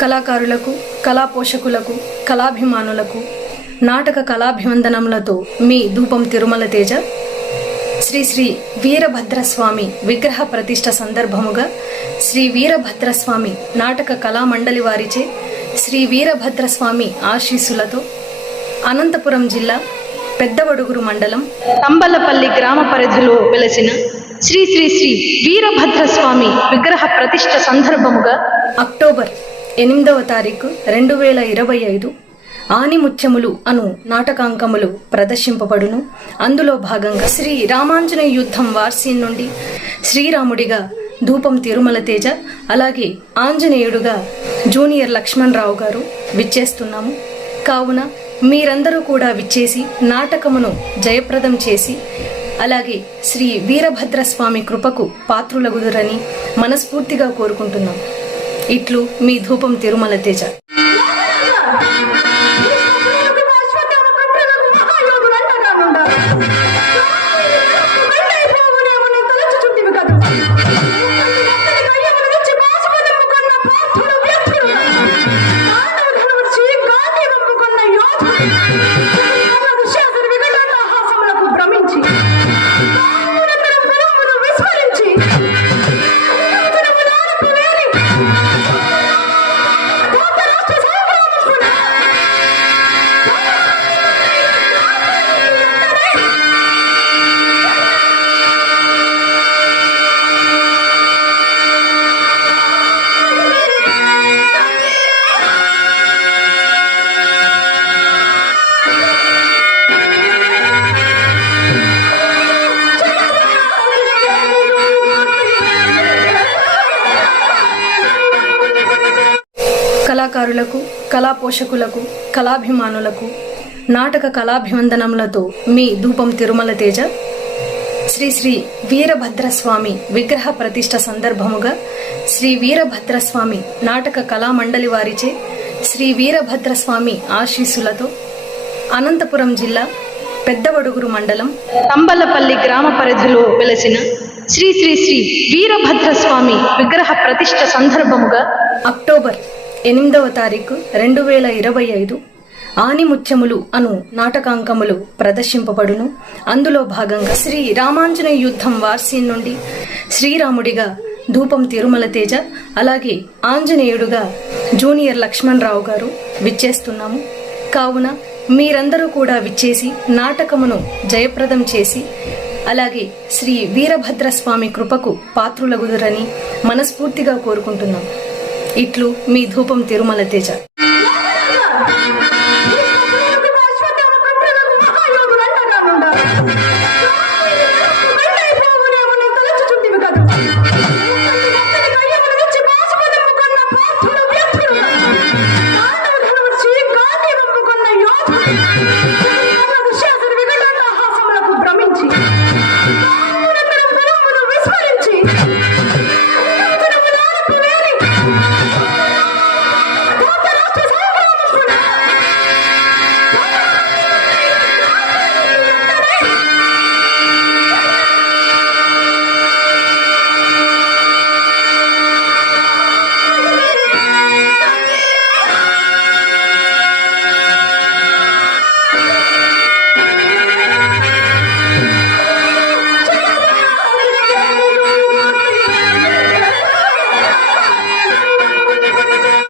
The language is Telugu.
కళాకారులకు కళా పోషకులకు కళాభిమానులకు నాటక కళాభివందనములతో మీ ధూపం తిరుమల తేజ. శ్రీ శ్రీ వీరభద్రస్వామి విగ్రహ ప్రతిష్ట సందర్భముగా శ్రీ వీరభద్రస్వామి నాటక కళామండలి వారిచే శ్రీ వీరభద్రస్వామి ఆశీస్సులతో అనంతపురం జిల్లా పెద్దవడుగురు మండలం తంబలపల్లి గ్రామ పరిధిలో వెలసిన శ్రీ శ్రీ శ్రీ వీరభద్రస్వామి విగ్రహ ప్రతిష్ట సందర్భముగా అక్టోబర్ ఎనిమిదవ తారీఖు రెండు వేల ఇరవై ఐదు ఆనిముత్యములు అను నాటకాంకములు ప్రదర్శింపబడును. అందులో భాగంగా శ్రీ రామాంజన యుద్ధం వార్సి నుండి శ్రీరాముడిగా ధూపం తిరుమల తేజ అలాగే ఆంజనేయుడుగా జూనియర్ లక్ష్మణరావు గారు విచ్చేస్తున్నాము. కావున మీరందరూ కూడా విచ్చేసి నాటకమును జయప్రదం చేసి అలాగే శ్రీ వీరభద్రస్వామి కృపకు పాత్రులగుదురని మనస్ఫూర్తిగా కోరుకుంటున్నాం. ఇట్లు మీ ధూపం తిరుమల తేజ. భ్రమించి కళాకారులకు కళా పోషకులకు కళాభిమానులకు నాటక కళాభివందనములతో మీ ధూపం తిరుమల తేజ. శ్రీ శ్రీ వీరభద్రస్వామి విగ్రహ ప్రతిష్ట సందర్భముగా శ్రీ వీరభద్రస్వామి నాటక కళామండలి వారిచే శ్రీ వీరభద్రస్వామి ఆశీస్సులతో అనంతపురం జిల్లా పెద్దవడుగురు మండలం తంబలపల్లి గ్రామ పరిధిలో వెలసిన శ్రీ శ్రీ శ్రీ వీరభద్రస్వామి విగ్రహ ప్రతిష్ట సందర్భముగా అక్టోబర్ ఎనిమిదవ తారీఖు రెండు వేల ఇరవై ఐదు ఆనిముత్యములు అను నాటకాంకములు ప్రదర్శింపబడును. అందులో భాగంగా శ్రీ రామాంజన యుద్ధం వార్సీ నుండి శ్రీరాముడిగా ధూపం తిరుమల తేజ అలాగే ఆంజనేయుడుగా జూనియర్ లక్ష్మణరావు గారు విచ్చేస్తున్నాము. కావున మీరందరూ కూడా విచ్చేసి నాటకమును జయప్రదం చేసి అలాగే శ్రీ వీరభద్రస్వామి కృపకు పాత్రులగుదురని మనస్ఫూర్తిగా కోరుకుంటున్నాం. ఇట్లు మీ ధూపం తిరుమల తేజ. భ్రమించి.